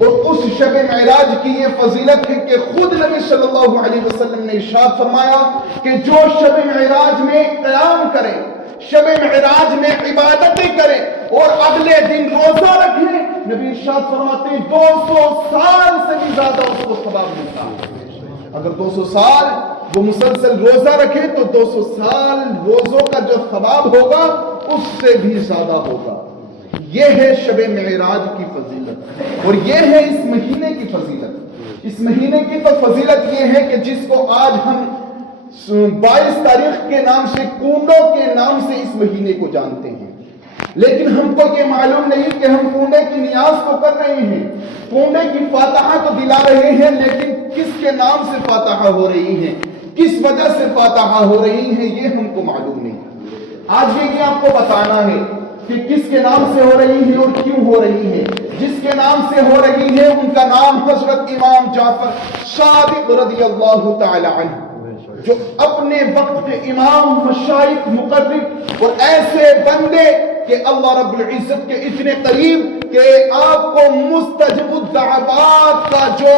اور اس شب معراج کی یہ فضیلت ہے کہ خود نبی صلی اللہ علیہ وسلم نے ارشاد فرمایا کہ جو شب معراج میں قیام کرے، شب معراج میں عبادتیں کریں اور اگلے دن روزہ رکھیں، نبی ارشاد فرماتے ہیں 200 سال سے بھی زیادہ اس کو ثواب ملتا ہے۔ اگر 200 سال وہ مسلسل روزہ رکھے تو 200 سال روزوں کا جو ثواب ہوگا اس سے بھی زیادہ ہوگا۔ یہ ہے شب معراج کی فضیلت، اور یہ ہے اس مہینے کی فضیلت۔ اس مہینے کی تو فضیلت یہ ہے کہ جس کو آج ہم 22 تاریخ کے نام سے، کنڈوں کے نام سے اس مہینے کو جانتے ہیں، لیکن ہم کو یہ معلوم نہیں کہ ہم کنڈے کی نیاز تو کر رہے ہیں، کنڈے کی فاتحہ تو دلا رہے ہیں، لیکن کس کے نام سے فاتحہ ہو رہی ہیں، کس وجہ سے فاتحہ ہو رہی ہیں، یہ ہم کو معلوم نہیں۔ آج یہ آپ کو بتانا ہے کہ کس کے نام سے ہو رہی ہے اور کیوں ہو رہی ہے۔ جس کے نام سے ہو رہی ہے ان کا نام حضرت امام جعفر صادق رضی اللہ تعالی عنہ، جو اپنے وقت کے امام، مشائخ، مقرب اور ایسے بندے کہ اللہ رب العزت کے اتنے قریب کہ آپ کو مستجب الدعوات کا جو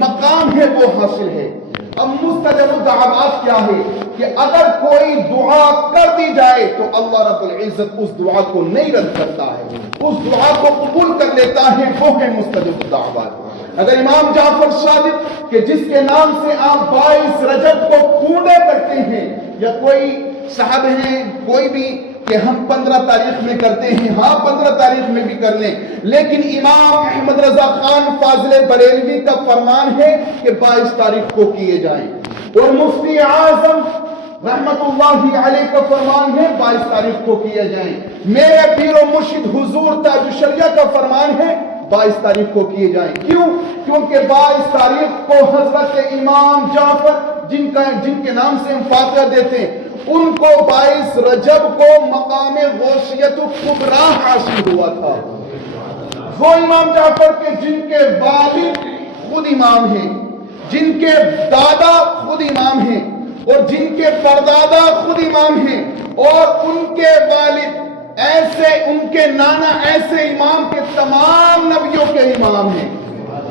مقام ہے وہ حاصل ہے۔ اب مستجب الدعوات کیا ہے کہ اگر کوئی دعا کر دی جائے تو اللہ رب العزت اس دعا کو نہیں رد کرتا ہے، اس دعا کو قبول کر لیتا ہے، وہ ہے مستجب الدعوات۔ اگر امام جعفر صادق کہ جس کے نام سے آپ 22 رجب کو کنڈے کرتے ہیں، یا کوئی صاحب ہیں کوئی بھی کہ ہم 15 تاریخ میں کرتے ہیں، ہاں 15 تاریخ میں بھی کر لیں، لیکن امام احمد رضا خان فاضل بریلوی کا فرمان ہے کہ 22 تاریخ کو کیے جائیں، اور مفتی اعظم رحمت اللہ علیہ کا فرمان ہے 22 تاریخ کو کیے جائیں۔ میرے پیر و مرشد حضور تاج الشریعہ کا فرمان ہے 22 تاریخ کو کیے جائیں۔ کیوں؟ کیونکہ 22 تاریخ کو حضرت امام جعفر جن کے نام سے ہم فاتحہ دیتے ہیں، ان کو 22 رجب کو مقام غوثیت کبریٰ حاصل ہوا تھا۔ وہ امام جعفر کے جن کے والد خود امام ہیں، جن کے دادا خود امام ہیں، اور جن کے پردادا خود امام ہیں، اور ان کے والد ایسے، ان کے نانا ایسے امام کے تمام نبیوں کے امام ہیں۔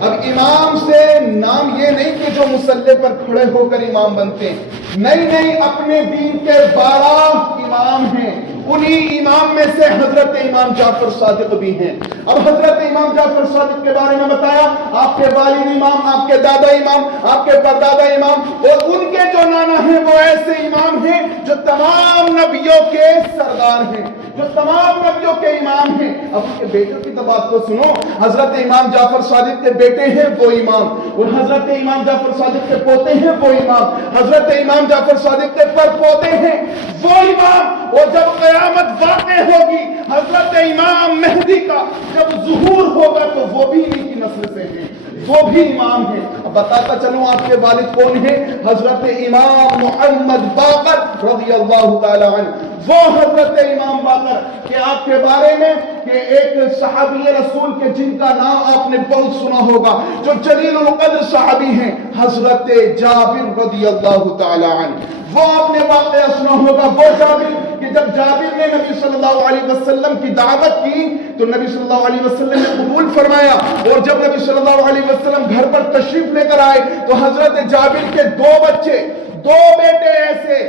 اب امام سے نام یہ نہیں کہ جو مصلی پر کھڑے ہو کر امام بنتے ہیں، نہیں، اپنے دین کے 12 امام ہیں، انہی امام میں سے حضرت امام جعفر صادق بھی ہیں۔ اب حضرت امام جعفر صادق کے بارے میں بتایا، آپ کے والد امام، آپ کے دادا امام، آپ کے پردادا امام، اور ان کے جو نانا ہیں وہ ایسے امام ہیں جو تمام نبیوں کے سردار ہیں، جو تمام نبیوں کے امام ہیں۔ اب ان کے بیٹوں کی تو بات کو سنو، حضرت امام جعفر صادق کے بیٹے ہیں وہ امام، اور حضرت امام جعفر صادق کے پوتے ہیں وہ امام، حضرت امام جعفر صادق کے پر پوتے ہیں وہ امام، اور جب قیامت واقع ہوگی حضرت امام مہدی کا جب ظہور ہوگا تو وہ بھی انہی کی نسل سے ہیں، وہ بھی امام ہیں۔ اب بتاتا چلوں آپ کے والد کون ہیں؟ حضرت امام محمد باقر رضی اللہ تعالی عنہ، وہ حضرت امام باقر کہ آپ کے بارے میں کہ ایک صحابی رسول کے جن کا نام آپ نے بہت سنا ہوگا، جو جلیل القدر صحابی ہیں، حضرت جابر رضی اللہ تعالی عنہ، وہ آپ نے واقعہ سنا ہوگا، وہ جابر کہ جب جابر نے نبی صلی اللہ علیہ وسلم کی دعوت کی تو نبی صلی اللہ علیہ وسلم نے قبول فرمایا، اور جب نبی صلی اللہ علیہ وسلم گھر پر تشریف لے کر آئے تو حضرت جابر کے 2 بچے، 2 بیٹے ایسے،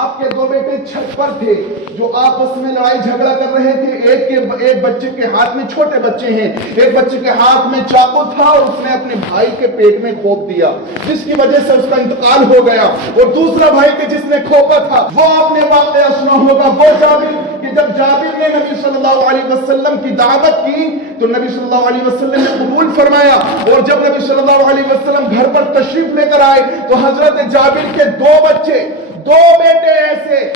آپ کے 2 بیٹے چھت پر تھے جو آپس میں لڑائی جھگڑا کر رہے تھے۔ ایک بچے کے ہاتھ میں، چھوٹے بچے ہیں، ایک بچے کے ہاتھ میں چاقو تھا اور اس نے اپنے بھائی کے پیٹ میں کھوپ دیا، جس کی وجہ سے اس کا انتقال ہو گیا، اور دوسرا بھائی کے جس نے کھوپا تھا وہ آپ نے واقعہ سنا ہوگا، وہ جابر کہ جب جابر نے نبی صلی اللہ علیہ وسلم کی دعوت کی تو نبی صلی اللہ علیہ وسلم نے قبول فرمایا، اور جب نبی صلی اللہ علیہ وسلم گھر پر تشریف لے کر آئے تو حضرت جابر کے 2 بچے، 2 بیٹے ایسے،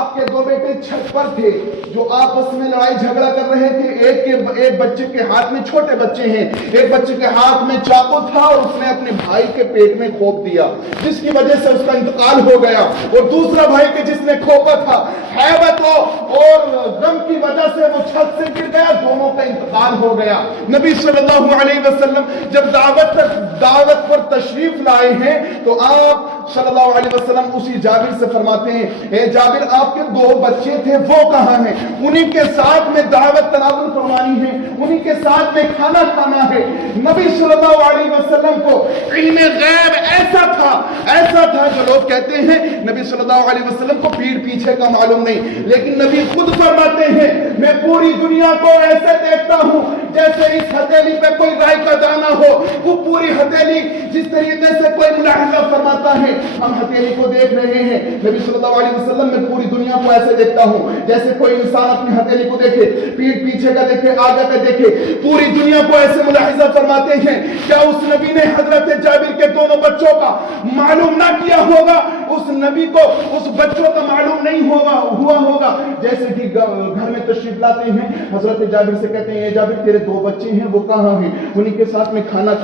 آپ کے 2 بیٹے چھت پر تھے جو آپس میں لڑائی جھگڑا کر رہے تھے۔ ایک بچے کے ہاتھ میں، چھوٹے بچے ہیں، ایک بچے کے ہاتھ میں چاقو تھا اور اس نے اپنے بھائی کے پیٹ میں کھوپ دیا، جس کی وجہ سے اس کا انتقال ہو گیا، اور دوسرا بھائی کے جس نے کھوپا تھا، ہیبت اور غم کی وجہ سے وہ چھت سے گر گیا، دونوں کا انتقال ہو گیا۔ نبی صلی اللہ علیہ وسلم جب دعوت پر تشریف لائے ہیں تو آپ صلی اللہ علیہ وسلم اسی جابر سے فرماتے ہیں، اے جابر آپ کے 2 بچے تھے وہ کہاں ہیں؟ انہی کے ساتھ میں دعوت تناول فرمانی ہے، انہی کے ساتھ میں کھانا کھانا ہے، نبی صلی اللہ علیہ وسلم کو علم غیب ایسا تھا جو لوگ کہتے ہیں نبی صلی اللہ علیہ وسلم کو پیٹ پیچھے کا معلوم نہیں، لیکن نبی خود فرماتے ہیں میں پوری دنیا کو ایسے دیکھتا ہوں جیسے اس ہتھیلی پہ کوئی رائی کا دانہ ہو۔ وہ پوری ہتھیلی جس طریقے سے کوئی ملاحظہ فرماتا ہے، ہم ہتھیلی کو دیکھ رہے ہیں، نبی صلی اللہ علیہ وسلم میں پوری دنیا کو ایسے دیکھتا ہوں جیسے کوئی انسان اپنی ہتھیلی کو دیکھے، پیٹ پیچھے کا دیکھے، آگے کا دیکھے، پوری دنیا کو ایسے ملاحظہ فرماتے ہیں۔ کیا اس نبی نے حضرت جابر کے دونوں بچوں کا معلوم نہ کیا ہوگا؟ اس نبی کو اس بچوں کا معلوم نہیں ہوا ہوگا؟ جیسے کہ گھر میں تشریف لاتے ہیں، حضرت جابر سے کہتے ہیں اے جابر تیرے دو بچے ہیں، وہ کہاں ہیں؟ انہی کے ساتھ میں کھانا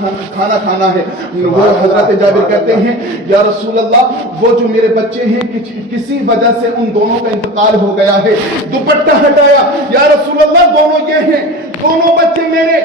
کھانا ہے۔ وہ حضرت جابر کہتے ہیں یا رسول اللہ وہ جو میرے بچے ہیں کسی وجہ سے ان دونوں کا انتقال ہو گیا ہے۔ دوپٹہ ہٹایا، یا رسول اللہ دونوں یہ ہیں، دونوں بچے میرے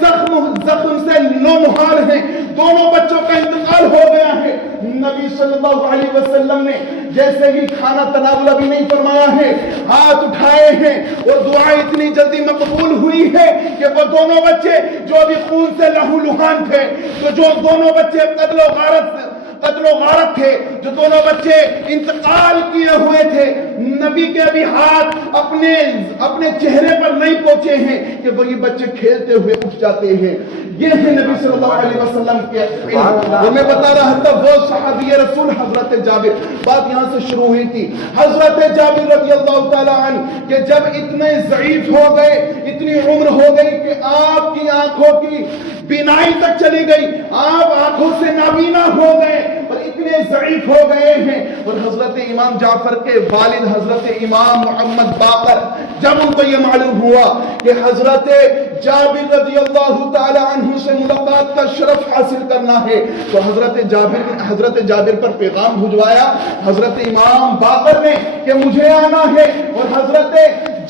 زخم سے نونہال ہیں، دونوں بچوں کا انتقال ہو گیا ہے۔ نبی صلی اللہ علیہ وسلم نے جیسے ہی کھانا تناول ابھی نہیں فرمایا ہے، ہاتھ اٹھائے ہیں اور دعا اتنی جلدی مقبول ہوئی ہے کہ وہ دونوں بچے جو ابھی خون سے لہو لہان تھے، تو جو دونوں بچے قتل و غارت تھے، جو دونوں بچے انتقال کیے ہوئے تھے، نبی کے ابھی ہاتھ اپنے چہرے پر نہیں پہنچے ہیں کہ وہی بچے کھیلتے ہوئے اٹھ جاتے ہیں۔ یہ ہے نبی صلی اللہ علیہ وسلم کے علم۔ اور میں بتا رہا تھا وہ صحابی رسول حضرت جابر، بات یہاں سے شروع ہوئی تھی، حضرت جابر رضی اللہ تعالی عنہ کہ جب اتنے ضعیف ہو گئے، اتنی عمر ہو گئی کہ آپ کی آنکھوں کی بینائی تک چلی گئی، آپ آنکھوں سے نابینا ہو گئے اور اتنے ضعیف ہو گئے ہیں، اور حضرت امام جعفر کے والد حضرت امام محمد باقر جب ان کو یہ معلوم ہوا کہ حضرت جابر رضی اللہ تعالی عنہ سے ملاقات کا شرف حاصل کرنا ہے، تو حضرت جابر پر پیغام بھجوایا حضرت امام باقر نے کہ مجھے آنا ہے، اور حضرت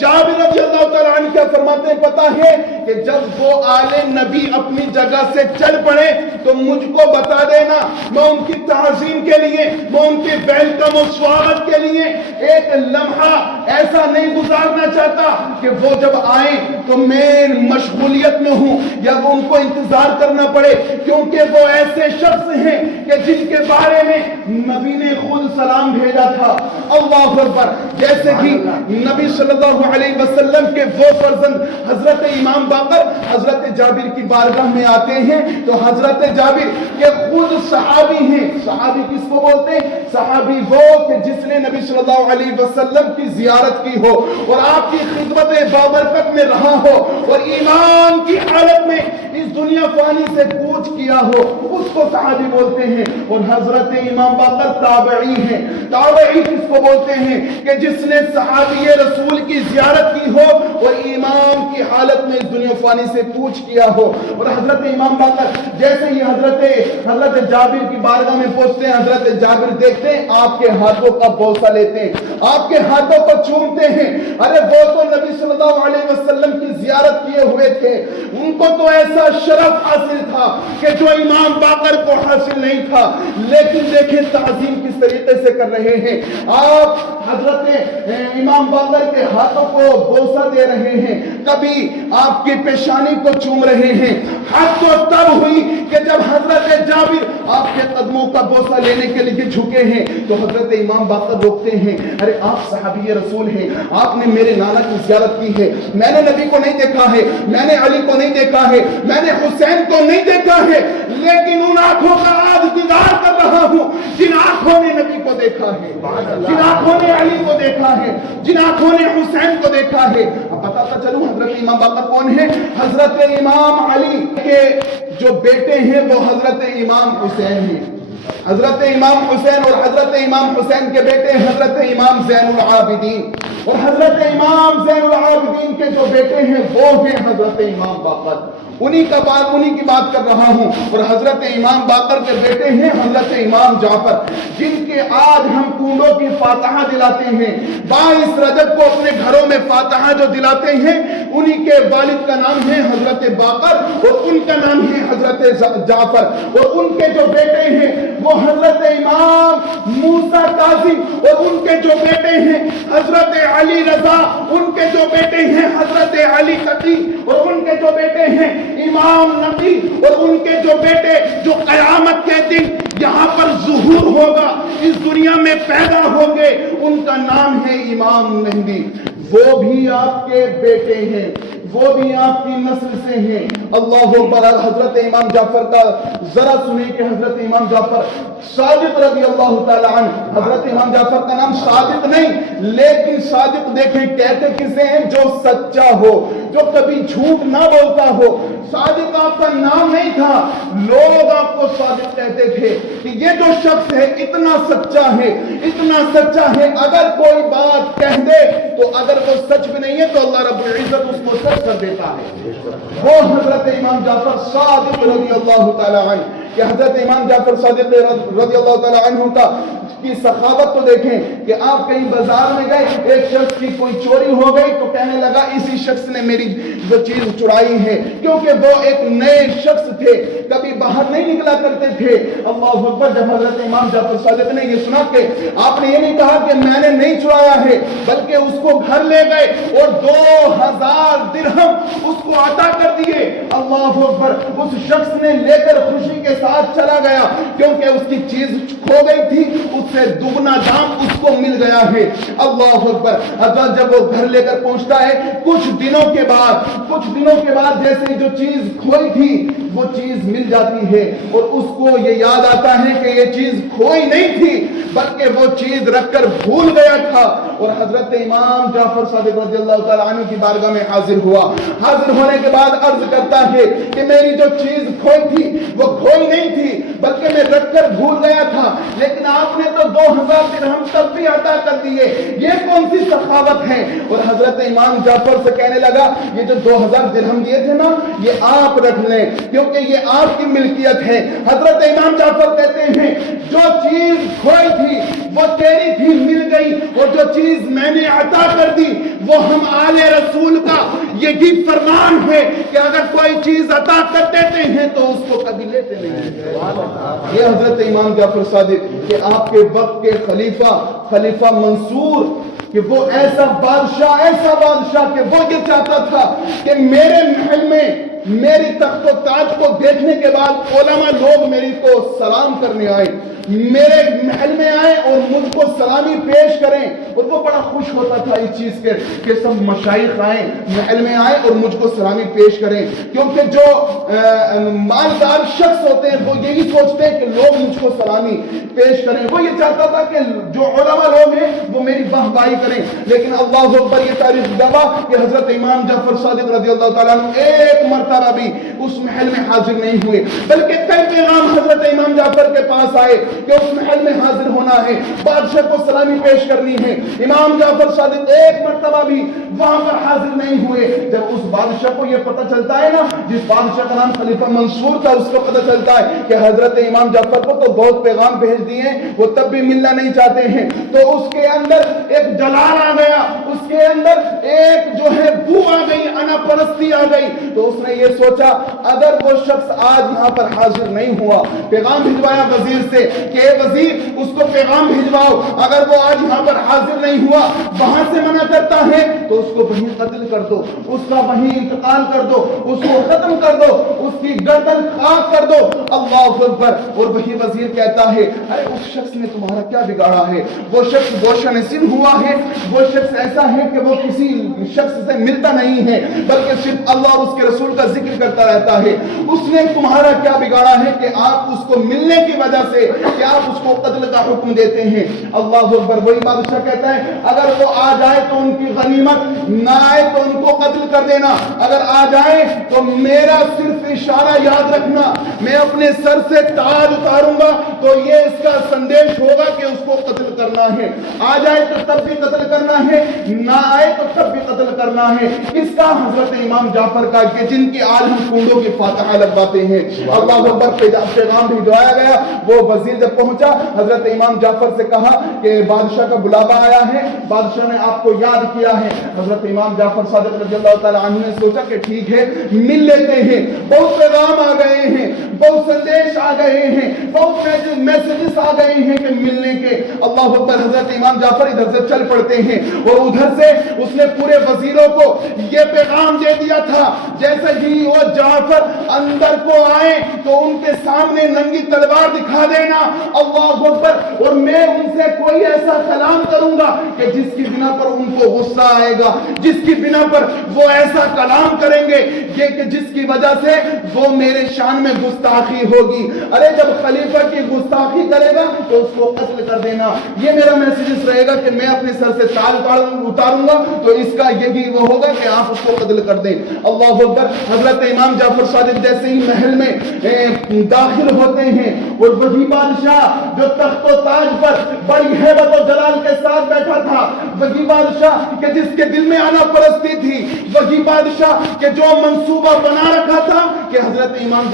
جابر رضی اللہ تعالیٰ عنہ کیا فرماتے ہیں پتہ ہے کہ جب وہ آل نبی اپنی جگہ سے چل پڑے تو مجھ کو بتا دینا، میں ان کی تعظیم کے لیے، میں ان کے ویلکم و سواگت کے لیے ایک لمحہ ایسا نہیں گزارنا چاہتا کہ وہ جب آئیں تو میں مشغولیت میں ہوں یا وہ ان کو انتظار کرنا پڑے، کیونکہ وہ ایسے شخص ہیں کہ جن کے بارے میں نبی نے خود سلام بھیجا تھا۔ اللہ اکبر! جیسے کہ نبی صلی اللہ علیہ وسلم کے وہ فرزند حضرت امام باقر حضرت جابر کی بارگاہ میں آتے ہیں تو حضرت جابر کے خود صحابی ہیں۔ صحابی کس کو بولتے ہیں؟ صحابی وہ کہ جس نے نبی صلی اللہ علیہ وسلم کی زیارت کی ہو اور آپ کی خدمت بابرکت میں رہا ہو اور ایمان کی حالت میں اس دنیا فانی سے کوچ کیا ہو، اس کو صحابی بولتے ہیں۔ اور حضرت امام باقر تابعی ہیں۔ تابعی کس کو بولتے ہیں؟ کہ جس نے صحابی رسول کی زیارت کی ہو اور ایمان کی حالت میں اس دنیا فانی سے کوچ کیا ہو۔ اور حضرت امام باقر جیسے ہی حضرت جابر کی بارگاہ میں پہنچتے ہیں، حضرت جابر دیکھتے ہیں آپ کے ہاتھوں کا بوسہ لیتے ہیں، آپ کے ہاتھوں کو چومتے ہیں۔ ارے وہ تو نبی صلی اللہ علیہ وسلم کی زیارت کیے ہوئے تھے، ان کو تو ایسا شرف حاصل تھا کہ جو امام باقر کو حاصل نہیں تھا، لیکن دیکھیں تعظیم کس طریقے سے کر رہے ہیں۔ آپ حضرت امام باقر کے ہاتھوں کو بوسہ دے رہے ہیں، کبھی آپ کی پیشانی کو چوم رہے ہیں۔ حد تو تب ہوئی کہ جب حضرت جابر آپ کے قدموں کا بوسہ لینے کے لیے جھکے ہیں تو حضرت امام باقر روکتے ہیں، ارے آپ صحابی رسول ہیں، آپ نے میرے نانا کی زیارت کی ہے، میں نے نبی کو نہیں دیکھا ہے، میں نے علی کو نہیں دیکھا ہے، میں نے حسین کو نہیں دیکھا ہے، لیکن ان آنکھوں کا آج دیدار کر رہا ہوں جن آنکھوں نے نبی کو دیکھا ہے، جن آنکھوں نے علی کو دیکھا ہے، جن آنکھوں نے حسین کو دیکھا ہے۔ اب بتاتا چلوں حضرت امام باقر کون ہے؟ حضرت امام علی کے جو بیٹے ہیں وہ حضرت امام حسین ہیں۔ حضرت امام حسین اور حضرت امام حسین کے بیٹے حضرت امام زین العابدین، اور حضرت امام زین العابدین کے جو بیٹے ہیں وہ ہیں حضرت امام باقر۔ انہی کی بات کر رہا ہوں۔ اور حضرت امام باقر کے بیٹے ہیں حضرت امام جعفر، جن کے آج ہم کنڈوں کی فاتحہ دلاتے ہیں، 22 رجب کو اپنے گھروں میں فاتحہ جو دلاتے ہیں، انہی کے والد کا نام ہے حضرت باقر اور ان کا نام ہے حضرت جعفر، اور ان کے جو بیٹے ہیں وہ حضرت امام موسیٰ کاظم، اور ان کے جو بیٹے ہیں حضرت علی رضا، ان کے جو بیٹے ہیں حضرت علی تقی، اور ان کے جو بیٹے ہیں امام نبی اور ان کے جو بیٹے جو قیامت کے دن یہاں پر ظہور ہوگا، اس دنیا میں پیدا ہوں گے، ان کا نام ہے امام مہدی۔ وہ بھی آپ کے بیٹے ہیں، وہ بھی آپ کی نسل سے ہیں۔ اللہ اکبر۔ حضرت امام جعفر کا ذرا سنیں کہ حضرت امام جعفر صادق رضی اللہ تعالی عنہ، حضرت امام جعفر کا نام صادق نہیں لیکن صادق دیکھیں کہتے کسے ہیں؟ جو سچا ہو، جو کبھی جھوٹ نہ بولتا ہو۔ صادق آپ کا نام نہیں تھا، لوگ آپ کو صادق کہتے تھے کہ یہ جو شخص ہے اتنا سچا ہے، اتنا سچا ہے، اگر کوئی بات کہہ دے تو اگر وہ سچ بھی نہیں ہے تو اللہ رب العزت اس کو سچ کر دیتا ہے۔ وہ حضرت امام جعفر صادق رضی اللہ تعالی عنہ کہ حضرت امام جعفر صادق رضی اللہ تعالی عنہ کی سخاوت تو دیکھیں کہ آپ کہیں بازار میں گئے، ایک شخص کی کوئی چوری ہو گئی تو کہنے لگا اسی شخص نے میری جو چیز چرائی ہے، کیونکہ وہ ایک نئے شخص تھے، کبھی باہر نہیں نکلا کرتے تھے۔ اللہ اکبر۔ جب حضرت امام جعفر صادق نے یہ سنا کہ آپ نے یہ نہیں کہا کہ میں نے نہیں چرایا ہے، بلکہ اس کو گھر لے گئے اور 2000 درہم اس کو عطا کر دیے۔ اللہ اکبر۔ اس شخص نے لے کر خوشی کے ساتھ چلا گیا کیونکہ اس کی چیز کھو گئی تھی، اس سے دگنا دام اس کو مل گیا ہے۔ اللہ اکبر۔ جب وہ گھر لے کر پہنچتا ہے کچھ دنوں کے بعد جیسے جو چیز کھوئی تھی وہ چیز مل جاتی ہے اور اس کو یہ یاد آتا ہے کہ یہ چیز کھوئی نہیں تھی بلکہ وہ چیز رکھ کر بھول گیا تھا، اور حضرت امام جعفر صادق رضی اللہ تعالیٰ عنہ کی بارگاہ میں حاضر ہوا۔ حاضر ہونے کے بعد عرض کرتا ہے کہ میری جو چیز کھوئی تھی وہ کھوئی نہیں تھی بلکہ میں رکھ کر بھول گیا تھا، لیکن آپ نے تو 2000 درہم تب بھی عطا کر دیے، یہ کون سی سخاوت ہے؟ اور حضرت امام جعفر سے کہنے لگا یہ جو 2000 درہم دیے تھے نا یہ آپ رکھ لیں کیونکہ یہ آپ کی ملکیت ہے۔ حضرت امام جعفر کہتے ہیں جو چیز کھوئی تھی وہ تیری تھی، مل گئی، اور جو چیز میں نے عطا کر دی وہ ہم آل رسول کا یہی فرمان ہے کہ اگر کوئی چیز عطا کر دیتے ہیں تو اس کو کبھی لیتے نہیں۔ یہ حضرت امام جعفر صادق کہ آپ کے وقت کے خلیفہ منصور کہ وہ ایسا بادشاہ کہ وہ یہ چاہتا تھا کہ میرے محل میں میری تخت و تاج کو دیکھنے کے بعد علماء لوگ میری کو سلام کرنے آئے، میرے محل میں آئے اور مجھ کو سلامی پیش کریں، اور وہ بڑا خوش ہوتا تھا اس چیز کے کہ سب مشائخ آئیں محل میں آئے اور مجھ کو سلامی پیش کریں، کیونکہ جو مالدار شخص ہوتے ہیں وہ یہی سوچتے ہیں کہ لوگ مجھ کو سلامی پیش کریں۔ وہ یہ چاہتا تھا کہ جو علماء لوگ ہیں وہ میری واہواہی کریں، لیکن اللہ اکبر یہ تاریخ گواہ کہ حضرت امام جعفر صادق رضی اللہ تعالیٰ عنہ ایک مرتبہ بھی اس محل میں حاضر نہیں ہوئے، بلکہ کئی پیغام حضرت امام جعفر کے پاس آئے کہ اس محل میں حاضر ہونا ہے، بادشاہ کو سلامی پیش کرنی ہے۔ امام جعفر صادق ایک مرتبہ بھی وہاں پر حاضر نہیں ہوئے۔ جب اس بادشاہ کو یہ پتہ چلتا ہے نا، جس بادشاہ کا نام خلیفہ منصور تھا، اس کو پتہ چلتا ہے کہ حضرت امام جعفر کو تو بہت پیغام بھیج دیے وہ تب بھی ملنا نہیں چاہتے ہیں، تو اس کے اندر ایک جلال آ گیا، اس کے اندر ایک جو ہے بو آ گئی، انا پرستی آ گئی۔ تو اس نے یہ سوچا اگر وہ شخص آج یہاں پر حاضر نہیں ہوا، پیغام بھجوایا وزیر سے کہ اے وزیر اس کو پیغام بھجواؤ، اگر وہ آج یہاں پر حاضر نہیں ہوا، وہاں سے منع کرتا ہے تو اس کو وہیں قتل کر دو، اس کا وہیں انتقال کر دو، اس کو ختم کر دو، اس کی گردن خاک کر دو۔ اللہ اکبر۔ اور وہی وزیر کہتا ہے ارے اس شخص نے تمہارا کیا بگاڑا ہے؟ وہ شخص گوشہ نشین ہوا ہے، وہ شخص ایسا ہے کہ وہ کسی شخص سے ملتا نہیں ہے بلکہ صرف اللہ اور اس کے رسول کا ذکر کرتا رہتا ہے، اس نے تمہارا کیا بگاڑا ہے کہ آپ اس کو ملنے کی وجہ سے کہ آپ اس کو قتل کا حکم دیتے ہیں؟ اللہ اکبر۔ وہی بادشاہ کہتا ہے اگر وہ آ جائے تو ان کی غنیمت، نہ آئے تو ان کو قتل کر دینا، اگر آ جائے تو میرا صرف اشارہ یاد رکھنا، میں اپنے سر سے تاج اتاروں گا تو یہ اس کا سندیش ہوگا کہ اس کو قتل کرنا ہے، آ جائے تو تب بھی قتل کرنا ہے، نہ آئے تو تب بھی قتل کرنا ہے۔ اس کا حضرت امام جعفر کا کہ جن کی عالم کنڈوں کی فاتحہ لگواتے ہیں۔ اللہ اکبر۔ پیغام بھجوایا گیا، وہ وزیر جب پہنچا حضرت امام جعفر سے کہا کہ بادشاہ کا بلاوا آیا ہے، بادشاہ نے آپ کو یاد کیا ہے۔ حضرت امام جعفر صادق رضی اللہ تعالی عنہ نے سوچا کہ ٹھیک ہے مل لیتے ہیں، بہت پیغام آ گئے ہیں، بہت سندیش آ گئے ہیں, بہت میسجز آ گئے ہیں کہ ملنے کے. اللہ اکبر. حضرت امام جعفر ادھر سے چل پڑتے ہیں اور ادھر سے اس نے پورے وزیروں کو یہ پیغام دے دیا تھا, جیسے ہی وہ جعفر اندر کو آئے تو ان کے سامنے ننگی تلوار دکھا دینا. اللہ اکبر. اور میں ان سے کوئی ایسا کلام کروں گا کہ جس کی بنا پر ان کو غصہ آئے گا, جس کی بنا پر وہ ایسا کلام کریں گے کہ جس کی وجہ سے وہ میرے شان میں گستاخی ہوگی. ارے جب خلیفہ کی گستاخی کرے گا تو اس کو قتل کر دینا. یہ میرا میسج رہے گا کہ میں اپنے سر سے تاج اتاروں گا تو اس کا یہی وہ ہوگا کہ آپ اس کو قتل کر دیں. اللہ اکبر. حضرت امام جعفر صادق جیسے ہی محل میں داخل ہوتے ہیں اور وہی بادشاہ جو تخت و تاج پر بڑی ہیبت و جلال کے ساتھ بیٹھا تھا, وہی بادشاہ کہ جس کے دل میں آنا پرستی تھی, وہی بادشاہ کہ جو منصوبہ بنا رکھا تھا کہ حضرت امام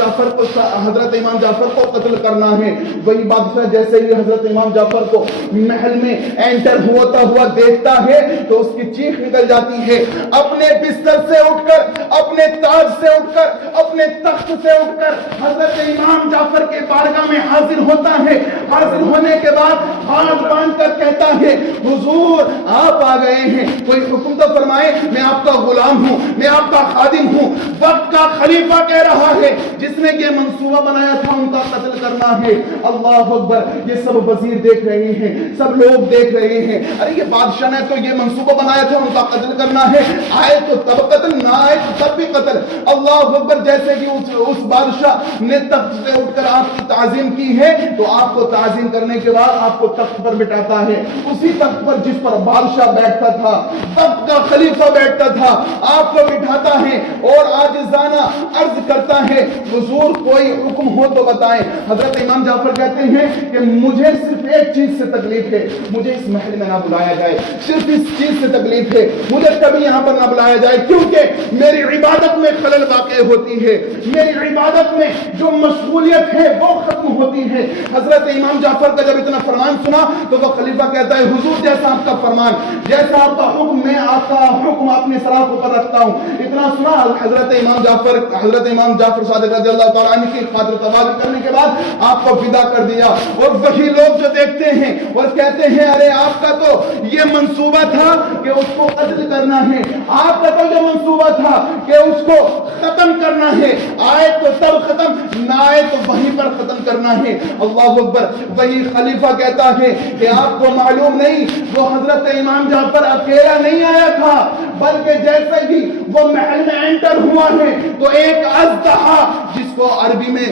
جعفر کو قتل کرنا ہے, وہی بادشاہ جیسے ہی حضرت امام جعفر کو محل میں انٹر ہوتا ہوا دیکھتا ہے تو اس کی چیخ نکل جاتی ہے. اپنے بستر سے اٹھ کر, اپنے تاج سے اٹھ کر, اپنے تخت سے اٹھ کر حضرت امام جعفر کے بارگاہ میں حاضر ہوتا ہے. حاضر ہونے کے بعد ہاتھ باندھ کر کہتا ہے, حضور آپ آ گئے ہیں, کوئی حکم تو فرمائے, میں آپ کا غلام ہوں, میں آپ کا خادم ہوں. وقت کا خلیفہ کہہ رہا ہے, جس نے یہ منصوبہ بنایا تھا ان کا قتل کرنا ہے. اللہ اکبر. یہ سب وزیر دیکھ رہے ہیں, سب لوگ دیکھ رہے ہیں. ارے یہ بادشاہ نے تو یہ منصوبہ بنایا تھا ان کا قتل کرنا ہے, آئے تو تب قتل, نہ آئے تو تب بھی قتل. اللہ اکبر. جیسے کہ اس بادشاہ نے تخت سے اٹھ کر آپ کی تعظیم کی ہے تو آپ کو تعظیم کرنے کے بعد آپ کو تخت پر بٹھاتا ہے, اسی تخت پر جس پر بادشاہ بیٹھتا تھا, وقت کا خلیفہ بیٹھتا تھا, آپ کو بٹھاتا ہے اور عاجزانہ عرض کرتا ہے, حضور کوئی حکم ہو تو بتائیں. حضرت امام جعفر کہتے ہیں کہ مجھے صرف ایک چیز سے تکلیف ہے, مجھے اس محل میں نہ بلایا جائے, صرف اس چیز سے تکلیف ہے, مجھے کبھی یہاں پر نہ بلایا جائے, کیونکہ میری عبادت میں خلل واقع ہوتی ہے, میری عبادت میں جو مشغولیت ہے وہ ختم ہوتی ہے. حضرت امام جعفر کا جب اتنا فرمان سنا تو وہ خلیفہ کہتا ہے, حضور جیسا آپ کا فرمان, جیسا آپ کا حکم, میں آپ کا حکم اپنے سراغ پر رکھتا ہوں. اتنا سنا حضرت امام جعفر صادق رضی اللہ تعالیٰ عنہ کی خاطر تباہی کرنے کے بعد آپ کو فدا کر دیا. اور وہی لوگ جو دیکھتے ہیں اور کہتے ہیں, ارے آپ کا تو یہ منصوبہ تھا کہ اس کو قتل کرنا ہے, آپ کا تو یہ منصوبہ تھا کہ اس کو ختم کرنا ہے, آئے تو تب ختم, نہ آئے تو وہیں پر ختم کرنا ہے. اللہ اکبر. وہی خلیفہ کہتا ہے کہ آپ کو معلوم نہیں, وہ حضرت امام جعفر اکیلا نہیں آیا تھا, بلکہ جیسے ہی وہ محل میں انٹر ہوا ہے تو ایک اژدہا, جس کو عربی میں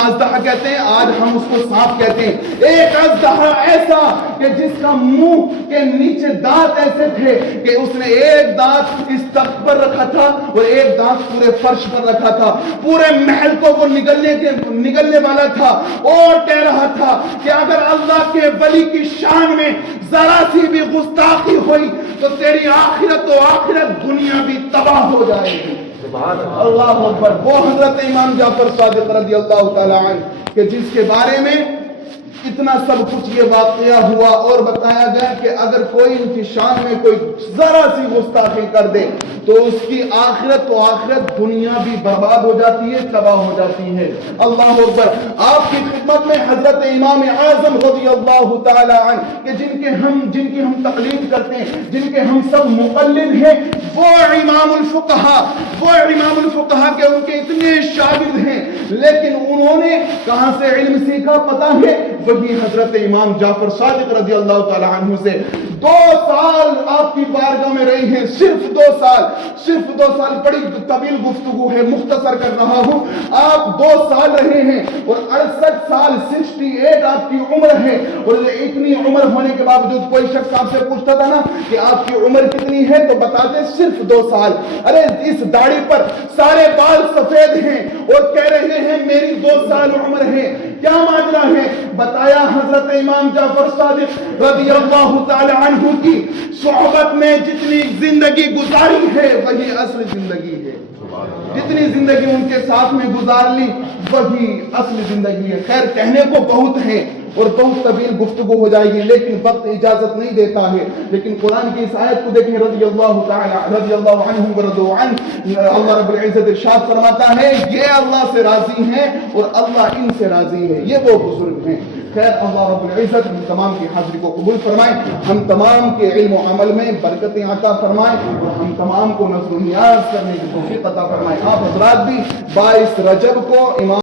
اژدہا کہتے ہیں, آج ہم اس کو سانپ کہتے ہیں, ایک اژدہا ایسا کہ جس کا منہ کے نیچے دانت ایسے تھے کہ اس نے ایک دانت اس تخت پر رکھا تھا اور ایک دانت پورے فرش پر رکھا تھا. پورے محل کو وہ نگلنے والا تھا اور کہہ رہا تھا کہ اگر اللہ کے ولی کی شان میں ذرا سی بھی گستاخی ہوئی تو تیری آخرت و آخرت دنیا بھی تباہ ہو جائے گی. اللہ اکبر. وہ حضرت امام جعفر صادق رضی اللہ تعالی عنہ کہ جس کے بارے میں اتنا سب کچھ یہ واقعہ ہوا اور بتایا گیا کہ اگر کوئی ان کی شان میں کوئی ذرا سی گستاخی کر دے تو اس کی آخرت و آخرت دنیا بھی برباد ہو جاتی ہے, تباہ ہو جاتی ہے. اللہ اکبر. آپ کی خدمت میں حضرت امام اعظم رضی اللہ تعالی عنہ کہ جن کی ہم تقلید کرتے ہیں, جن کے ہم سب مقلد ہیں, وہ امام الفقہا کہ ان کے اتنے شاگرد ہیں, لیکن انہوں نے کہاں سے علم سیکھا پتہ ہے, وہی حضرت امام جعفر صادق رضی اللہ تعالی عنہ سے. 2 سال آپ کی بارگاہ میں رہے ہیں, صرف 2 سال. بڑی طویل گفتگو ہے, مختصر کر رہا ہوں. آپ 2 سال رہے ہیں اور 68 سال 68 آپ کی عمر ہے, اور اتنی عمر ہونے کے باوجود کوئی شخص آپ سے پوچھتا تھا نا کہ آپ کی عمر کتنی ہے تو بتاتے صرف 2 سال. ارے اس داڑھی پر سارے بال سفید ہیں اور کہہ رہے ہیں میری 2 سال عمر ہے. کیا ماجرا ہے؟ بتایا حضرت امام جعفر صادق رضی اللہ تعالی عنہ کی صحبت میں جتنی زندگی گزاری ہے وہی اصل زندگی ہے. جتنی زندگی ان کے ساتھ میں گزار لی وہی اصل زندگی ہے. خیر کہنے کو بہت ہے اور بہت طویل گفتگو ہو جائے گی، لیکن وقت اجازت نہیں دیتا ہے۔ لیکن قرآن کی اس آیت کو دیکھیں، رضی اللہ عنہم ورضوا عنہ، اللہ رب العزت ارشاد فرماتا ہے یہ اللہ سے راضی ہیں اور اللہ ان سے راضی ہے، یہ وہ بزرگ ہیں۔ خیر، اللہ رب العزت ہم تمام کی حاضری کو قبول فرمائے، ہم تمام کے علم و عمل میں برکتیں عطا فرمائے اور ہم تمام کو نظر و نیاز کرنے کی توفیق عطا فرمائے۔ آپ حضرات بھی 22 رجب کو امام